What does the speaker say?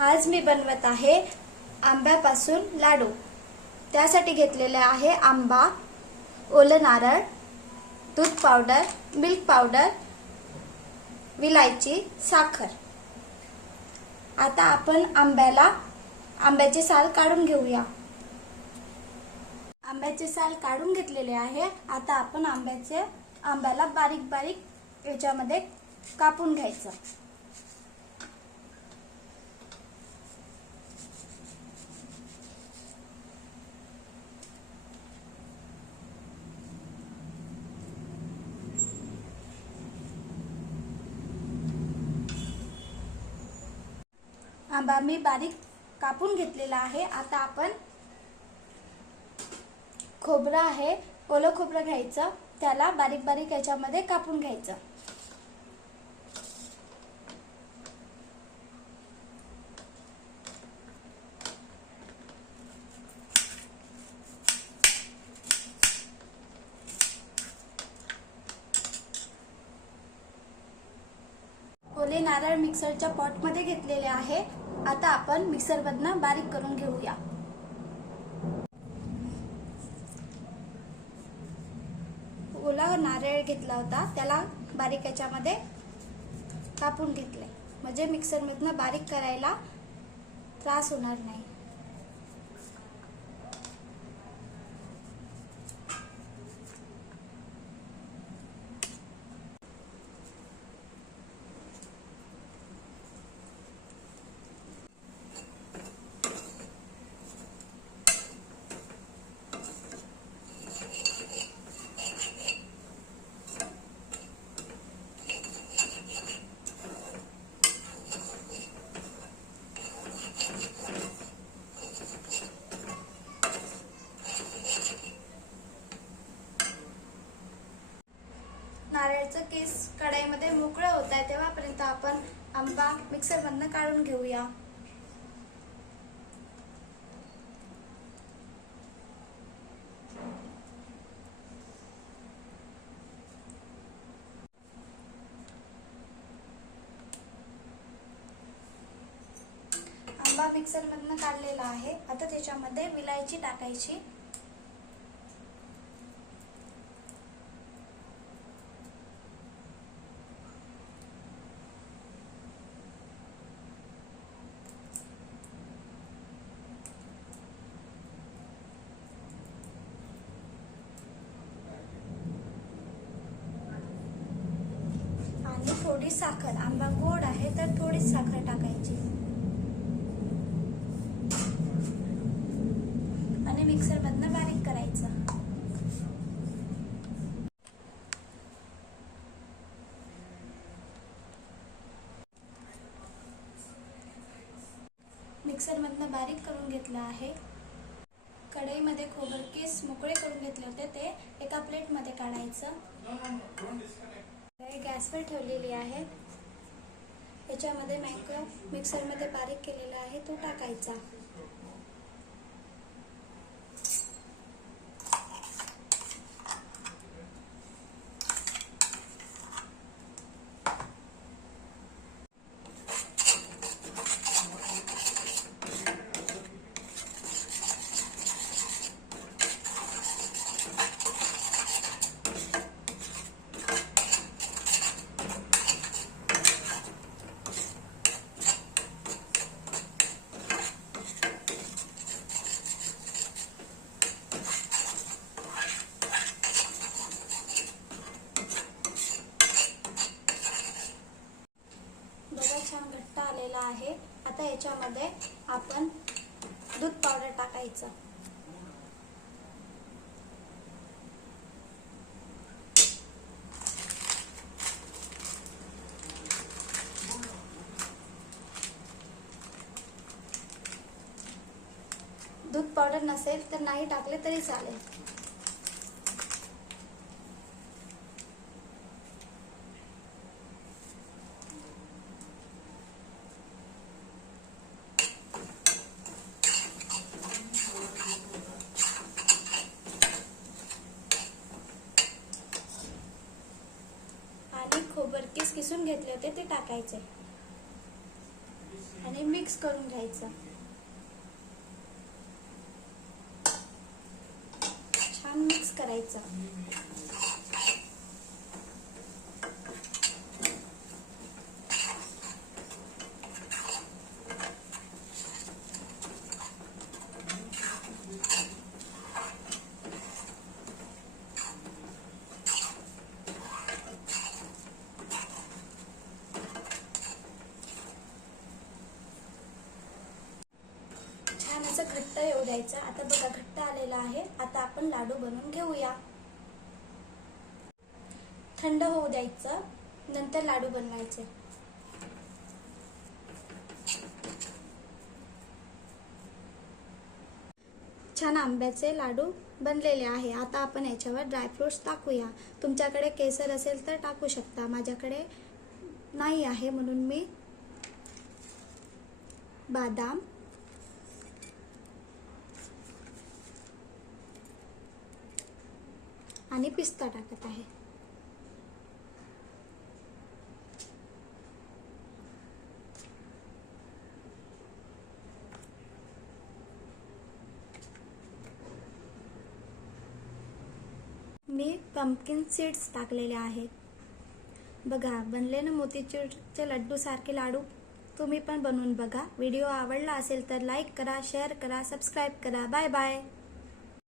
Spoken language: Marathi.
आज मी बनवत आहे आंब्यापासून लाडू। त्यासाठी घेतलेले आहे आंबा, ओलं नारळ, दूध पावडर, मिल्क पावडर, विलायची, साखर। आता आपण आंब्याची साल काढून घेऊया। आंब्याची साल काढून घेतलेले आहे। आता आपण आंब्याला बारीक बारीक याच्यामध्ये कापून घ्यायचं। आंबा मी बारीक कापून घेतलेला आहे। आता आपण खोबरं आहे, ओलं खोबरं घ्यायचं, त्याला बारीक बारीक याच्यामध्ये कापून घ्यायचं। ओले नारळ मिक्सरच्या पॉट मध्ये घेतलेले आहे। आता आपण मिक्सर मधनं बारीक करून घेऊया। ओला नारळ घेतला होता, त्याला बारीक याच्यामध्ये कापून घेतले, म्हणजे मिक्सर मधनं बारीक करायला त्रास होणार नाही। नारळाचं केस कढईमध्ये मोकळं होत आहे तेव्हापर्यंत आपण आंबा मिक्सर मधनं काढून घेऊया। आंबा मिक्सर मधनं काढलेला आहे। आता त्याच्यामध्ये विलायची टाकायची, आणि थोडी साखर। आंबा गोड आहे तर थोडी साखर टाकायची आणि मिक्सर मधनं बारीक करायचं। मिक्सर मधनं बारीक करून घेतलं आहे। कढईमध्ये खोबरकीस मोकळे करून घेतले होते, ते एका प्लेट मध्ये काढायचं। गॅसवर ठेवलेली आहे, याच्यामध्ये मँगो मिक्सर मध्ये बारीक केलेला आहे तो टाकायचा। छान घट्ट आलेला आहे। आता याच्यामध्ये आपण दूध पावडर टाकायचं। दूध पावडर नसेल तर नाही टाकले तरी चालेल। खोबरकीस किसून घेतले होते ते टाकायचे आणि मिक्स करून घ्यायचं. छान मिक्स करायचं. छान असं घट्ट येऊ द्यायचं. आता बघा घट्ट आलेला आहे. आता आपण लाडू बनवून घेऊया. थंड होऊ द्यायचं, नंतर लाडू बनवायचे. छान आंब्याचे लाडू बनलेले आहे. आता आपण याच्यावर ड्रायफ्रुट्स टाकूया. तुमच्याकडे केसर असेल तर टाकू शकता. माझ्याकडे नाही आहे म्हणून मी बदाम, आणि पिस्ता टाकत आहे. मी पंपकिन सीड्स टाकलेले आहेत. बघा बनले ना मोतीचूरचे लड्डू सारखे लाडू. तुम्ही पण बनवून बघा. व्हिडिओ आवडला असेल तर लाईक करा, शेअर करा, सबस्क्राईब करा. Bye bye.